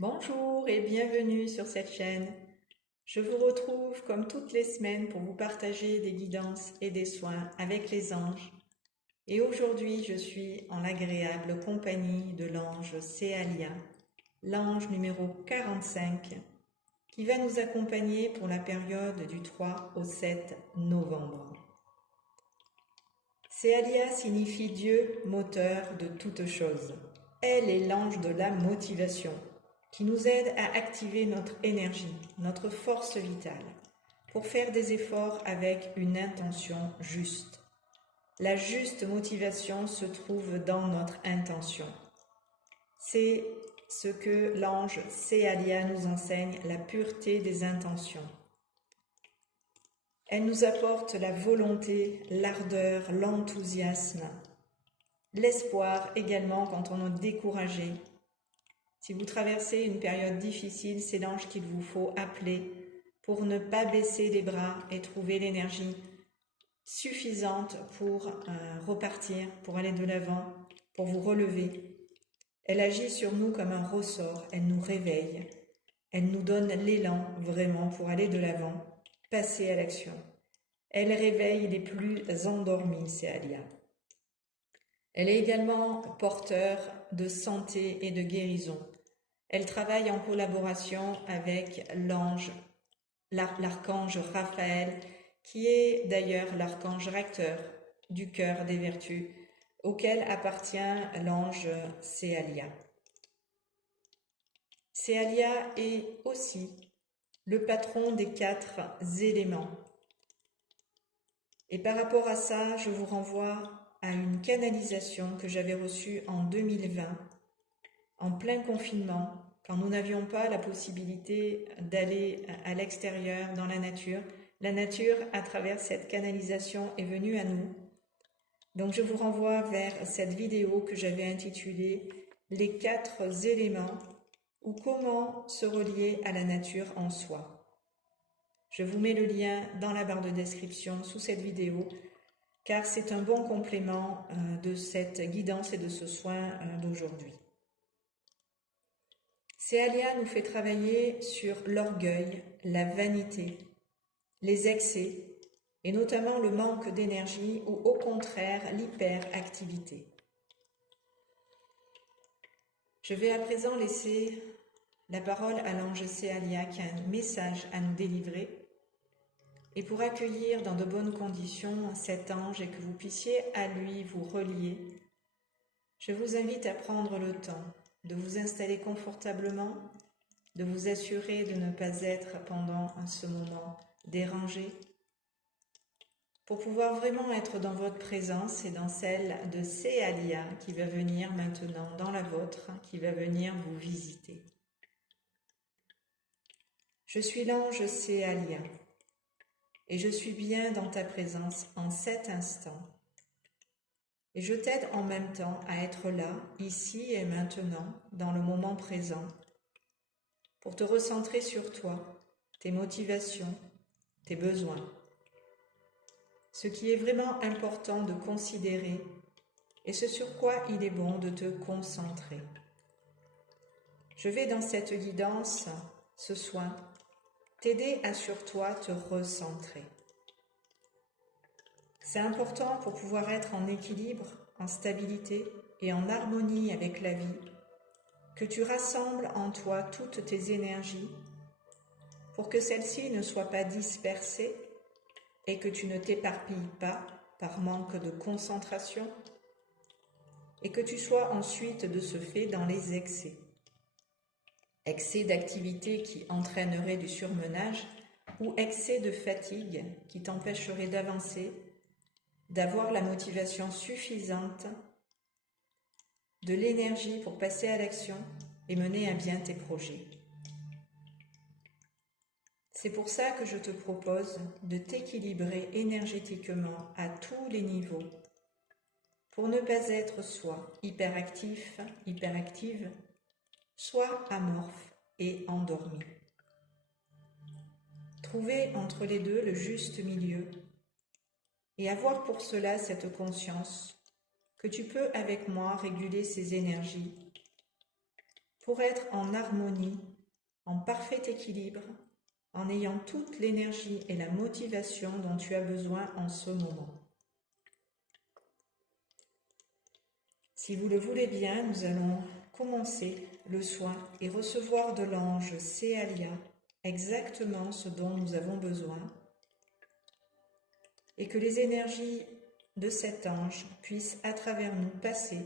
Bonjour et bienvenue sur cette chaîne. Je vous retrouve comme toutes les semaines pour vous partager des guidances et des soins avec les anges. Et aujourd'hui, je suis en l'agréable compagnie de l'ange Céalia, l'ange numéro 45, qui va nous accompagner pour la période du 3 au 7 novembre. Céalia signifie Dieu, moteur de toutes choses. Elle est l'ange de la motivation, qui nous aide à activer notre énergie, notre force vitale, pour faire des efforts avec une intention juste. La juste motivation se trouve dans notre intention. C'est ce que l'ange Céalia nous enseigne, la pureté des intentions. Elle nous apporte la volonté, l'ardeur, l'enthousiasme, l'espoir également quand on est découragé. Si vous traversez une période difficile, c'est l'ange qu'il vous faut appeler pour ne pas baisser les bras et trouver l'énergie suffisante pour repartir, pour aller de l'avant, pour vous relever. Elle agit sur nous comme un ressort, elle nous réveille, elle nous donne l'élan vraiment pour aller de l'avant, passer à l'action. Elle réveille les plus endormis, Céalia. Elle est également porteur de santé et de guérison. Elle travaille en collaboration avec l'archange Raphaël, qui est d'ailleurs l'archange recteur du cœur des vertus, auquel appartient l'ange Céalia. Céalia est aussi le patron des 4 éléments. Et par rapport à ça, je vous renvoie à une canalisation que j'avais reçue en 2020, en plein confinement, quand nous n'avions pas la possibilité d'aller à l'extérieur, dans la nature. La nature, à travers cette canalisation, est venue à nous. Donc je vous renvoie vers cette vidéo que j'avais intitulée « Les 4 éléments » ou « Comment se relier à la nature en soi ». Je vous mets le lien dans la barre de description sous cette vidéo, car c'est un bon complément de cette guidance et de ce soin d'aujourd'hui. Céalia nous fait travailler sur l'orgueil, la vanité, les excès, et notamment le manque d'énergie ou au contraire l'hyperactivité. Je vais à présent laisser la parole à l'ange Céalia qui a un message à nous délivrer. Et pour accueillir dans de bonnes conditions cet ange et que vous puissiez à lui vous relier, je vous invite à prendre le temps de vous installer confortablement, de vous assurer de ne pas être pendant ce moment dérangé, pour pouvoir vraiment être dans votre présence et dans celle de Céalia qui va venir maintenant dans la vôtre, qui va venir vous visiter. Je suis l'ange Céalia. Et je suis bien dans ta présence en cet instant. Et je t'aide en même temps à être là, ici et maintenant, dans le moment présent, pour te recentrer sur toi, tes motivations, tes besoins. Ce qui est vraiment important de considérer et ce sur quoi il est bon de te concentrer. Je vais dans cette guidance, ce soin, t'aider à sur toi te recentrer. C'est important pour pouvoir être en équilibre, en stabilité et en harmonie avec la vie, que tu rassembles en toi toutes tes énergies pour que celles-ci ne soient pas dispersées et que tu ne t'éparpilles pas par manque de concentration et que tu sois ensuite de ce fait dans les excès. Excès d'activité qui entraînerait du surmenage ou excès de fatigue qui t'empêcherait d'avancer, d'avoir la motivation suffisante, de l'énergie pour passer à l'action et mener à bien tes projets. C'est pour ça que je te propose de t'équilibrer énergétiquement à tous les niveaux pour ne pas être soit hyperactif, hyperactive, soit amorphe et endormi. Trouver entre les deux le juste milieu et avoir pour cela cette conscience que tu peux avec moi réguler ces énergies pour être en harmonie, en parfait équilibre, en ayant toute l'énergie et la motivation dont tu as besoin en ce moment. Si vous le voulez bien, nous allons commencer le soin et recevoir de l'ange Céalia exactement ce dont nous avons besoin et que les énergies de cet ange puissent à travers nous passer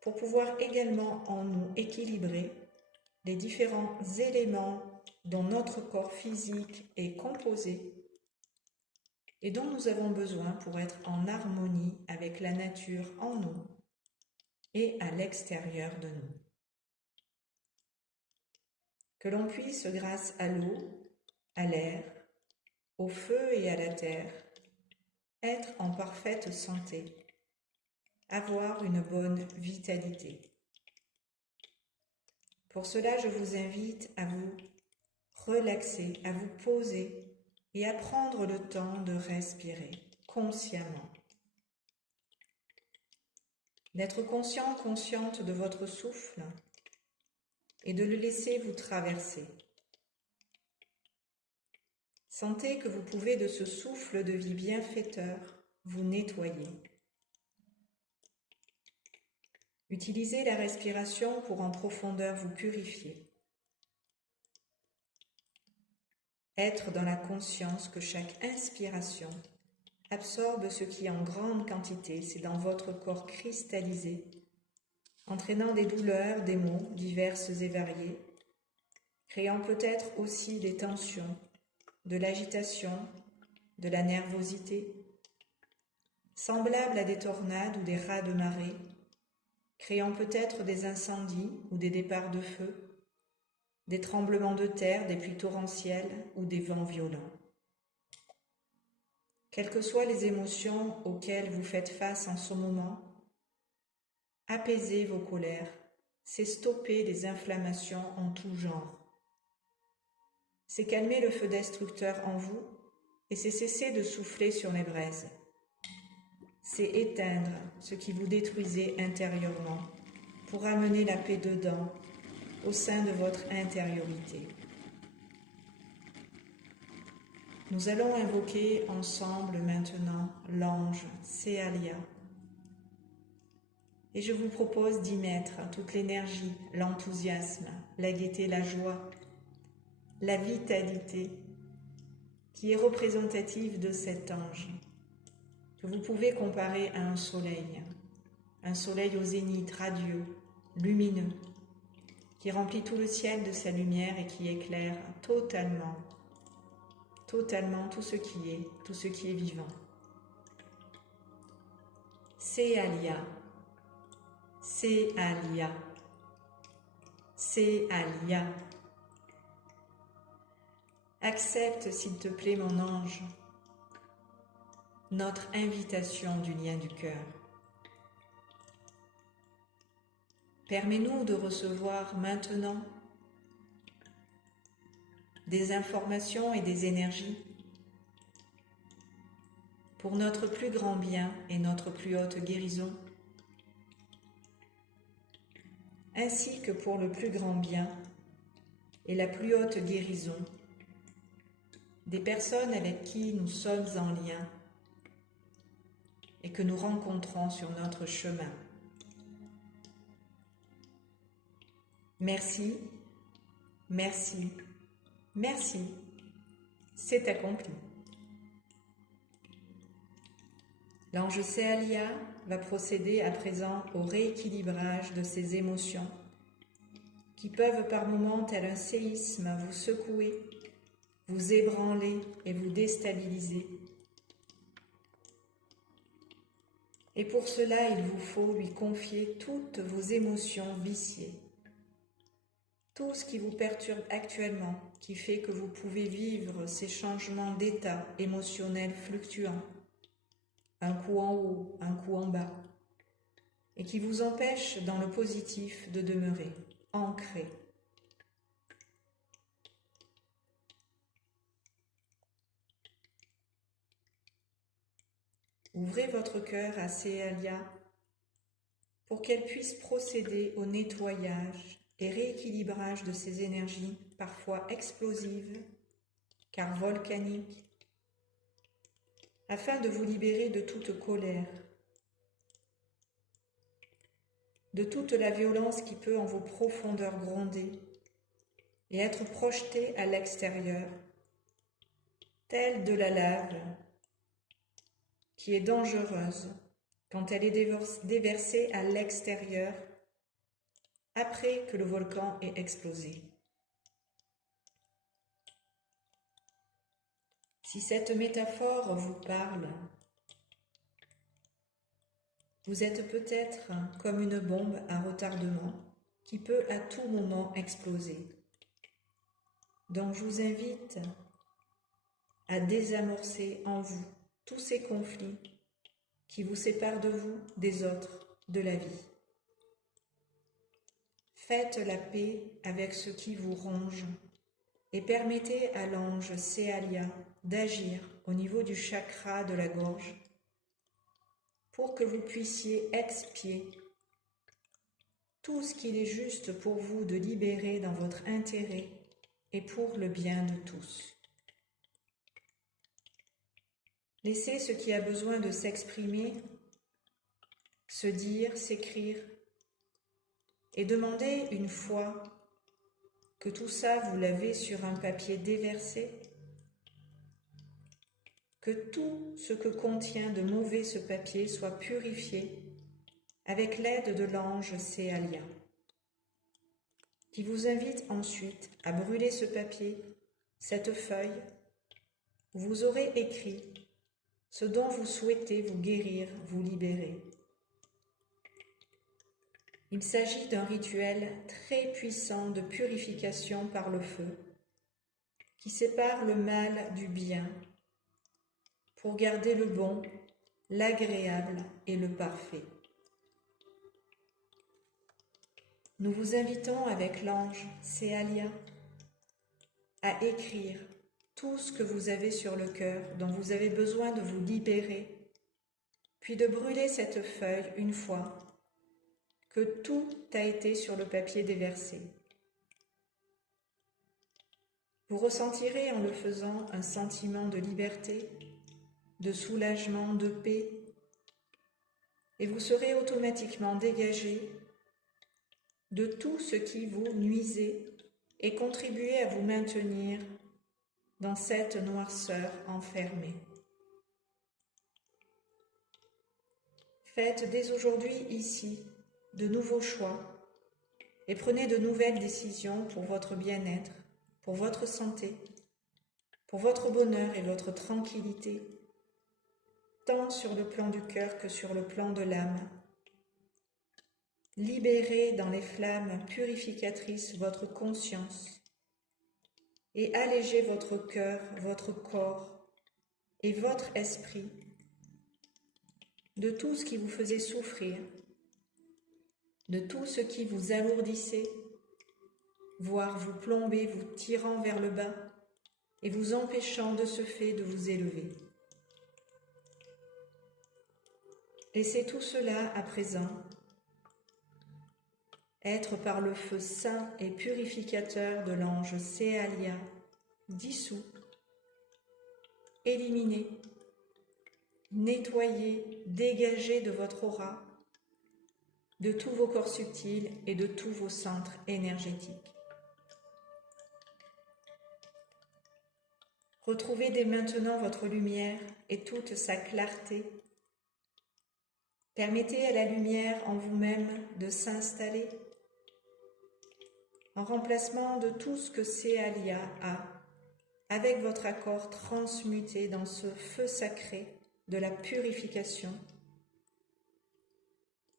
pour pouvoir également en nous équilibrer les différents éléments dont notre corps physique est composé et dont nous avons besoin pour être en harmonie avec la nature en nous et à l'extérieur de nous. Que l'on puisse, grâce à l'eau, à l'air, au feu et à la terre, être en parfaite santé, avoir une bonne vitalité. Pour cela, je vous invite à vous relaxer, à vous poser et à prendre le temps de respirer consciemment. D'être conscient, consciente de votre souffle et de le laisser vous traverser. Sentez que vous pouvez de ce souffle de vie bienfaiteur vous nettoyer. Utilisez la respiration pour en profondeur vous purifier. Être dans la conscience que chaque inspiration absorbe ce qui en grande quantité c'est dans votre corps cristallisé, entraînant des douleurs, des maux diverses et variés, créant peut-être aussi des tensions, de l'agitation, de la nervosité, semblables à des tornades ou des raz de marée, créant peut-être des incendies ou des départs de feu, des tremblements de terre, des pluies torrentielles ou des vents violents. Quelles que soient les émotions auxquelles vous faites face en ce moment, apaisez vos colères, c'est stopper les inflammations en tout genre. C'est calmer le feu destructeur en vous et c'est cesser de souffler sur les braises. C'est éteindre ce qui vous détruisait intérieurement pour amener la paix dedans, au sein de votre intériorité. Nous allons invoquer ensemble maintenant l'ange Céalia. Et je vous propose d'y mettre toute l'énergie, l'enthousiasme, la gaieté, la joie, la vitalité qui est représentative de cet ange, que vous pouvez comparer à un soleil au zénith radieux, lumineux, qui remplit tout le ciel de sa lumière et qui éclaire totalement tout ce qui est vivant. Céalia, Céalia, Céalia. Accepte, s'il te plaît, mon ange, notre invitation du lien du cœur. Permets-nous de recevoir maintenant des informations et des énergies pour notre plus grand bien et notre plus haute guérison, ainsi que pour le plus grand bien et la plus haute guérison des personnes avec qui nous sommes en lien et que nous rencontrons sur notre chemin. Merci, merci, merci, c'est accompli. L'ange Céalia va procéder à présent au rééquilibrage de ses émotions qui peuvent par moments, tel un séisme, vous secouer, vous ébranler et vous déstabiliser. Et pour cela, il vous faut lui confier toutes vos émotions viciées. Tout ce qui vous perturbe actuellement, qui fait que vous pouvez vivre ces changements d'état émotionnel fluctuants, un coup en haut, un coup en bas, et qui vous empêche dans le positif de demeurer ancré. Ouvrez votre cœur à Céalia pour qu'elle puisse procéder au nettoyage et rééquilibrage de ces énergies parfois explosives, car volcaniques, afin de vous libérer de toute colère, de toute la violence qui peut en vos profondeurs gronder et être projetée à l'extérieur, telle de la lave qui est dangereuse quand elle est déversée à l'extérieur après que le volcan ait explosé. Si cette métaphore vous parle, vous êtes peut-être comme une bombe à retardement qui peut à tout moment exploser. Donc je vous invite à désamorcer en vous tous ces conflits qui vous séparent de vous, des autres, de la vie. Faites la paix avec ce qui vous ronge et permettez à l'ange Céalia d'agir au niveau du chakra de la gorge pour que vous puissiez expier tout ce qu'il est juste pour vous de libérer dans votre intérêt et pour le bien de tous. Laissez ce qui a besoin de s'exprimer, se dire, s'écrire, et demandez une fois que tout ça vous l'avez sur un papier déversé, que tout ce que contient de mauvais ce papier soit purifié avec l'aide de l'ange Céalia, qui vous invite ensuite à brûler ce papier, cette feuille, où vous aurez écrit ce dont vous souhaitez vous guérir, vous libérer. Il s'agit d'un rituel très puissant de purification par le feu, qui sépare le mal du bien, pour garder le bon, l'agréable et le parfait. Nous vous invitons avec l'ange Céalia à écrire tout ce que vous avez sur le cœur, dont vous avez besoin de vous libérer, puis de brûler cette feuille une fois que tout a été sur le papier déversé. Vous ressentirez en le faisant un sentiment de liberté, de soulagement, de paix, et vous serez automatiquement dégagé de tout ce qui vous nuisait et contribuait à vous maintenir dans cette noirceur enfermée. Faites dès aujourd'hui ici de nouveaux choix et prenez de nouvelles décisions pour votre bien-être, pour votre santé, pour votre bonheur et votre tranquillité, tant sur le plan du cœur que sur le plan de l'âme. Libérez dans les flammes purificatrices votre conscience et allégez votre cœur, votre corps et votre esprit de tout ce qui vous faisait souffrir, de tout ce qui vous alourdissait, voire vous plombait, vous tirant vers le bas et vous empêchant de ce fait de vous élever. Laissez tout cela à présent être par le feu saint et purificateur de l'ange Céalia dissous, éliminé, nettoyé, dégagé de votre aura, de tous vos corps subtils et de tous vos centres énergétiques. Retrouvez dès maintenant votre lumière et toute sa clarté. Permettez à la lumière en vous-même de s'installer en remplacement de tout ce que Céalia a, avec votre accord transmuté dans ce feu sacré de la purification.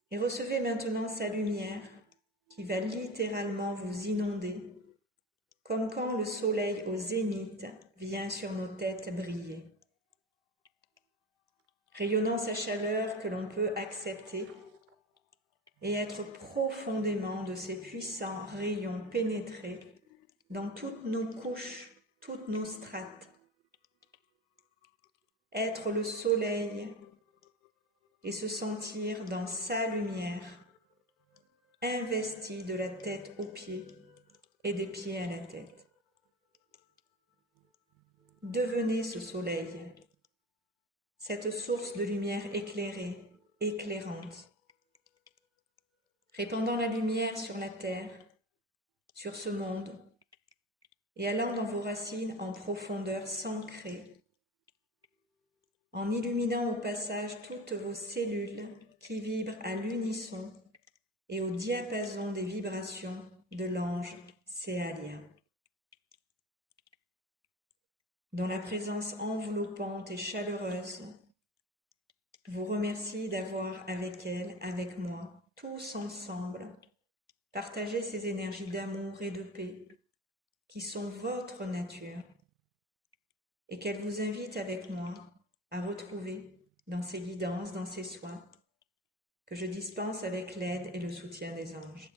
Et recevez maintenant sa lumière qui va littéralement vous inonder, comme quand le soleil au zénith vient sur nos têtes briller. Rayonnant sa chaleur que l'on peut accepter et être profondément de ces puissants rayons pénétrés dans toutes nos couches, toutes nos strates. Être le soleil et se sentir dans sa lumière investi de la tête aux pieds et des pieds à la tête. Devenez ce soleil, cette source de lumière éclairée, éclairante, répandant la lumière sur la terre, sur ce monde, et allant dans vos racines en profondeur s'ancrer, en illuminant au passage toutes vos cellules qui vibrent à l'unisson et au diapason des vibrations de l'ange Céalia, dont la présence enveloppante et chaleureuse vous remercie d'avoir avec elle, avec moi, tous ensemble, partagé ces énergies d'amour et de paix qui sont votre nature et qu'elle vous invite avec moi à retrouver dans ses guidances, dans ses soins, que je dispense avec l'aide et le soutien des anges.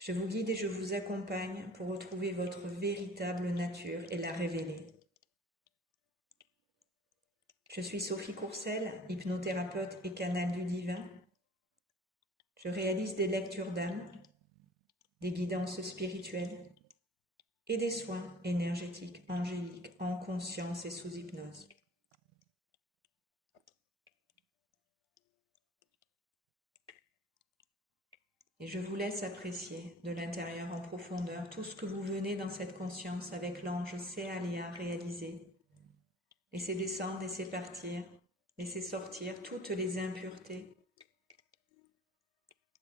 Je vous guide et je vous accompagne pour retrouver votre véritable nature et la révéler. Je suis Sophie Courcelles, hypnothérapeute et canal du divin. Je réalise des lectures d'âme, des guidances spirituelles et des soins énergétiques angéliques en conscience et sous hypnose. Et je vous laisse apprécier de l'intérieur en profondeur tout ce que vous venez dans cette conscience avec l'ange Céalia réaliser. Laissez descendre, laissez partir, laissez sortir toutes les impuretés.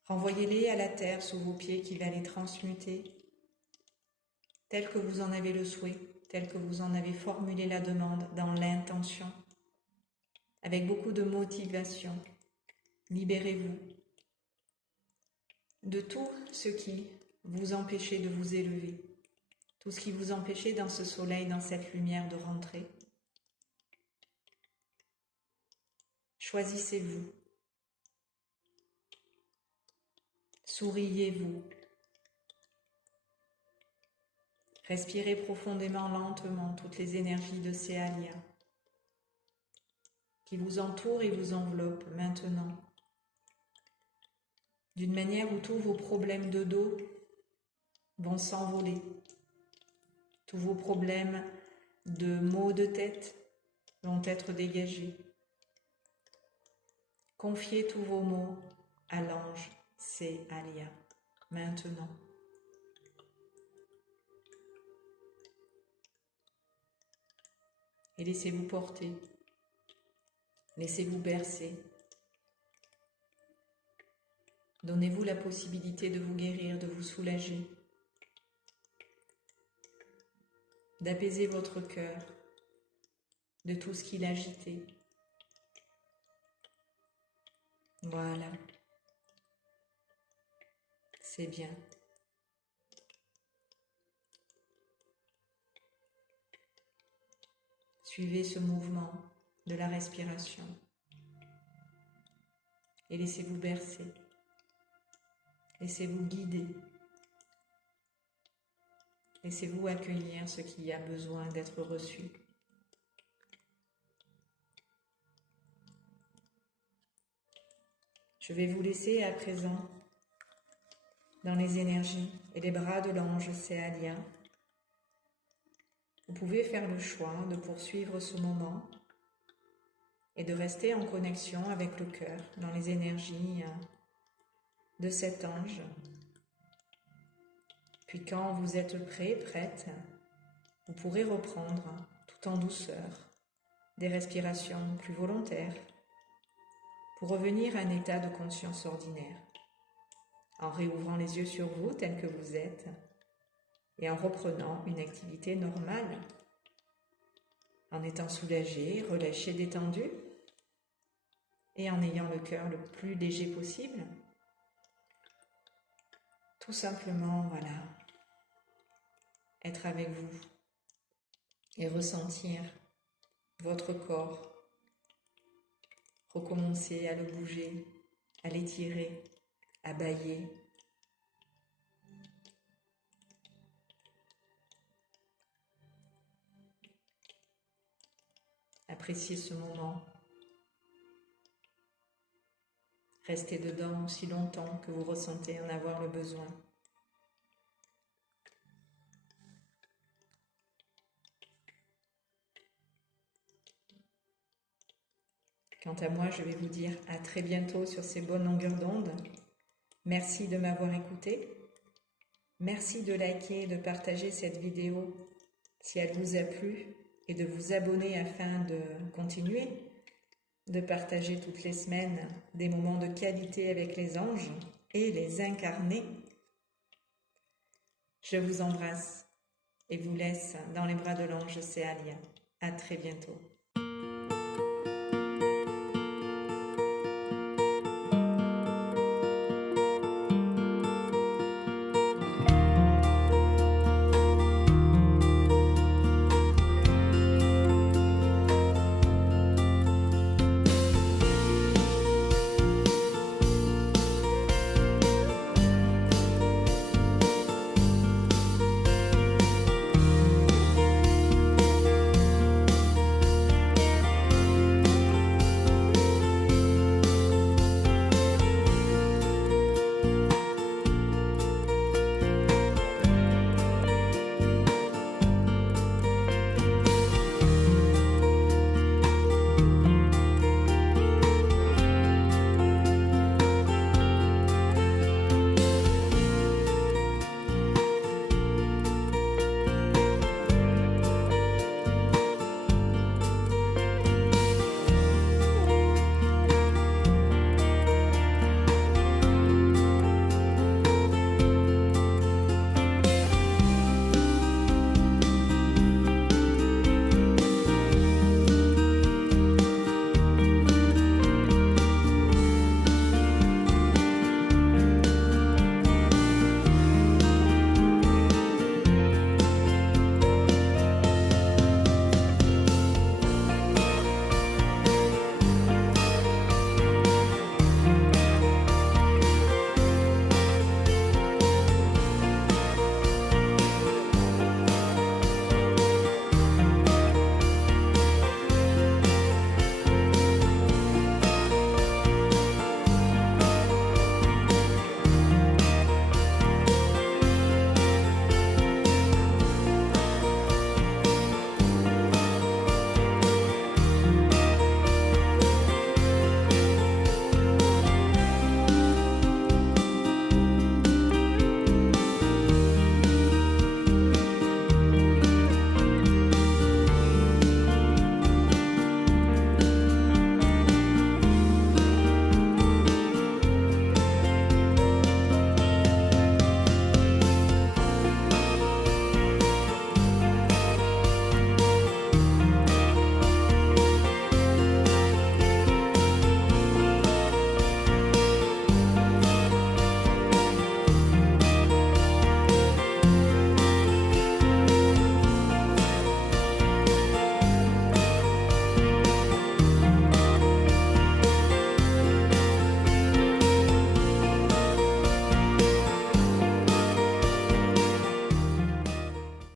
Renvoyez-les à la terre sous vos pieds qui va les transmuter, tel que vous en avez le souhait, tel que vous en avez formulé la demande dans l'intention, avec beaucoup de motivation. Libérez-vous de tout ce qui vous empêchait de vous élever, tout ce qui vous empêchait dans ce soleil, dans cette lumière de rentrer. Choisissez-vous, souriez-vous, respirez profondément, lentement toutes les énergies de Céalia qui vous entourent et vous enveloppent maintenant, d'une manière où tous vos problèmes de dos vont s'envoler, tous vos problèmes de maux de tête vont être dégagés. Confiez tous vos maux à l'ange Céalia maintenant. Et laissez-vous porter, laissez-vous bercer. Donnez-vous la possibilité de vous guérir, de vous soulager, d'apaiser votre cœur de tout ce qui l'agitait. Voilà, c'est bien. Suivez ce mouvement de la respiration et laissez-vous bercer, laissez-vous guider, laissez-vous accueillir ce qui a besoin d'être reçu. Je vais vous laisser à présent dans les énergies et les bras de l'ange Céalia. Vous pouvez faire le choix de poursuivre ce moment et de rester en connexion avec le cœur dans les énergies de cet ange. Puis quand vous êtes prêt, prête, vous pourrez reprendre tout en douceur des respirations plus volontaires pour revenir à un état de conscience ordinaire, en réouvrant les yeux sur vous tel que vous êtes et en reprenant une activité normale, en étant soulagé, relâché, détendu et en ayant le cœur le plus léger possible. Tout simplement, voilà, être avec vous et ressentir votre corps, recommencer à le bouger, à l'étirer, à bâiller. Appréciez ce moment. Restez dedans aussi longtemps que vous ressentez en avoir le besoin. Quant à moi, je vais vous dire à très bientôt sur ces bonnes longueurs d'onde. Merci de m'avoir écouté. Merci de liker et de partager cette vidéo si elle vous a plu et de vous abonner afin de continuer de partager toutes les semaines des moments de qualité avec les anges et les incarnés. Je vous embrasse et vous laisse dans les bras de l'ange Céalia. À très bientôt.